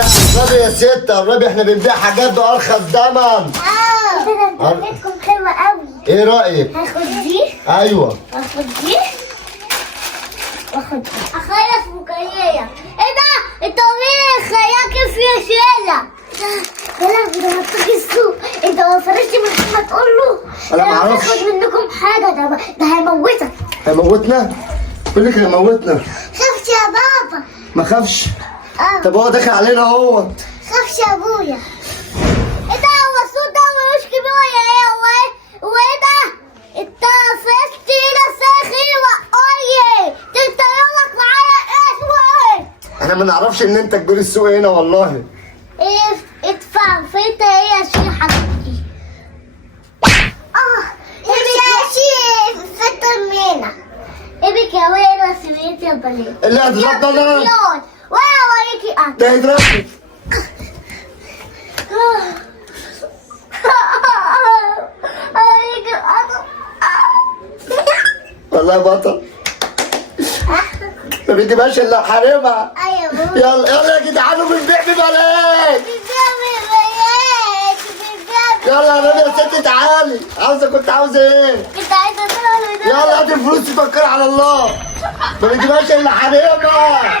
الربي يا ست، الربي احنا بنبيع حاجات بأرخص ثمن. كده انتوا حلوة قوي. ايه رأيك؟ هاخد دي. ايوه. واخد دي. واخد دي. اخلص مكيفة. ايه ده؟ انت مين الخياط كيف يشيلها؟ يا لهوي ده هتطير السوق. انت ما فرشتش من ما تقول له. انا ما اعرفش. هاخد منكم حاجة. ده هيموتك. هيموتنا؟ بقول لك هيموتنا. خافش يا بابا. ما خافش. اه. طب هو داخل علينا اهوت. خافش يا ابويا. ايه ده؟ هو الصوت ده ملوش كبير ولا ايه؟ هو ايه؟ هو ايه ده؟ انت فزت هنا ساخي وقايه. انت يومك معايا اسود. احنا ما نعرفش ان انت كبير السوق هنا والله. ايه ادفع فيتا هي شي حبيبتي. شاشي فيتا مينا. ابيك يا ويلة سميت يا بنات. اللي هتضربنا انا. وانا اوريكي انا. ده هيضربني. والله بطل. ما بيجيبهاش الا حاربها. ايوه. يلا يلا يا جدعان بنبيع ببلاش. يلا يا ربي يا ست تعالي. كنت عاوزه ايه؟ كنت عايزه تقول يلا هات الفلوس توكل على الله. ما بيجيبهاش الا حاربها.